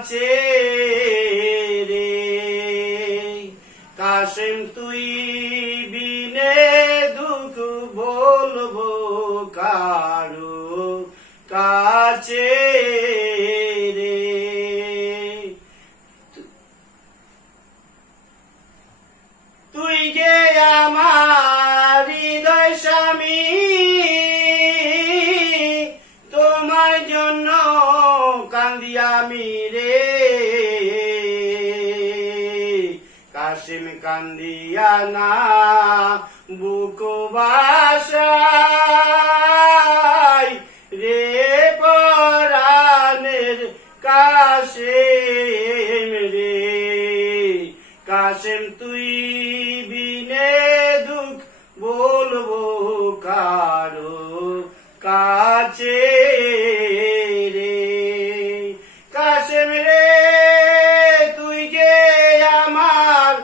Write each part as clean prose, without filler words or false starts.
কাছে রে। কাশেম তুই বিনে দুঃখ বলবো কারো কাছে রে। তুই যে আমার হৃদয় স্বামী, তোমার জন্য কান্দি আমি রে। কাশেম কান্দিয়া না বুক বাসায় রে পরাণের কাশেম রে। কাশেম তুই বিনে দুঃখ বলবো কারো কাছে রে। কাশেম রে তুই যে আমার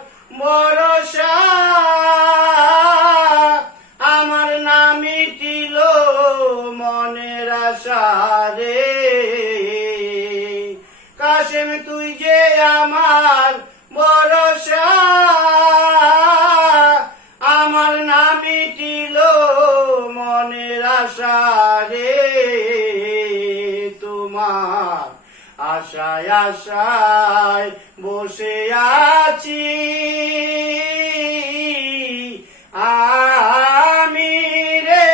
ভরসা, আমার নাম মিটিল মনের আশা রে। কাশেম তুই যে আমার ভরসা, আমার নাম মিটিল মনের আশা রে। তোমার আশায় আশায় বসে আছি আমি রে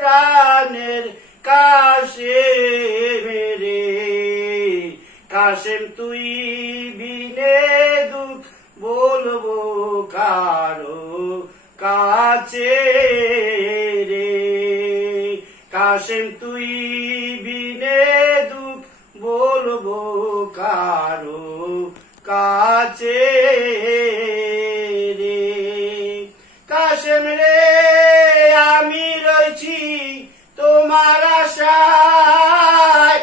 প্রাণের কাশেম রে। কাশেম তুই বিনে দুঃখ বলবো কারো কাছে রে। কাশেম তুই বিনে দুঃখ বলবো কারো কাছে রে। কাশেম রে আমি রয়েছি তোমার আশায়,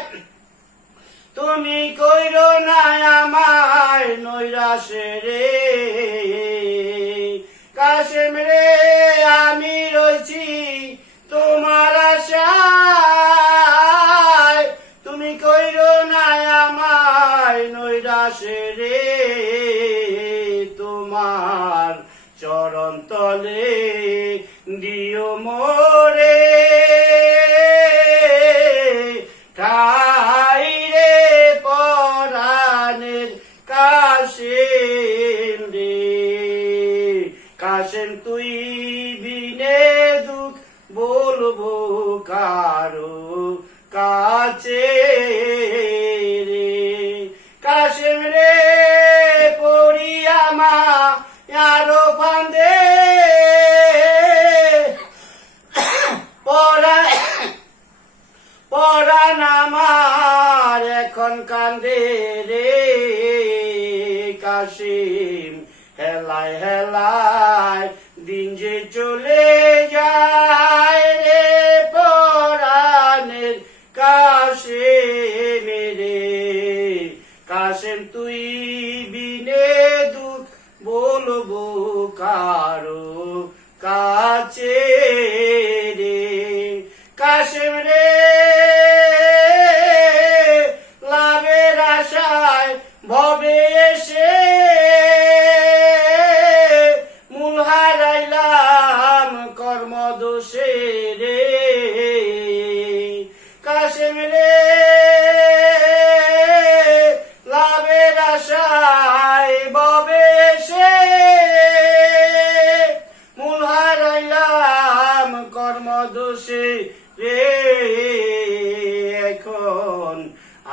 তুমি কইরো না আমায় নৈরাশে রে। কাশেম রে আমি রয়েছি তোমার আশায়, তুমি কইরো না আমায় নৈরাশে রে। তোমার চরণ তলে দিও মোরে ঠাই রে পরাণের কাশেম রে। কাশেম তুই বিনে দুঃখ বলবো কারো কাছে রে। কাশেম রে পড়িয়া মা আরো ফান্দে পরাণ আমার এখন কান্দে রে। কাশেম হেলায় হেলায় দিন যে চলে যায় রে পরাণের কাশেম রে। কাশেম তুই বিনে দুঃখ বলবো কারো কাছে রে। কাশেম রে লাভের আশায় ভবে এসে মূল হারাইলাম কর্মদোষে রে। কাশেম রে লাভের আশায় ভবে এসে মূল হারাইলাম কর্মদোষে রে। এখন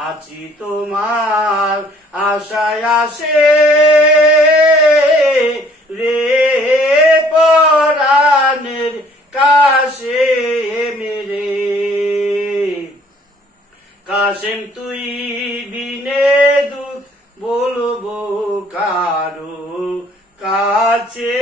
আছি তোমার আশায় আসে রে পরাণের কাশেম রে। কাশেম তুই বিনে দুঃখ বলবো কারো কাছে।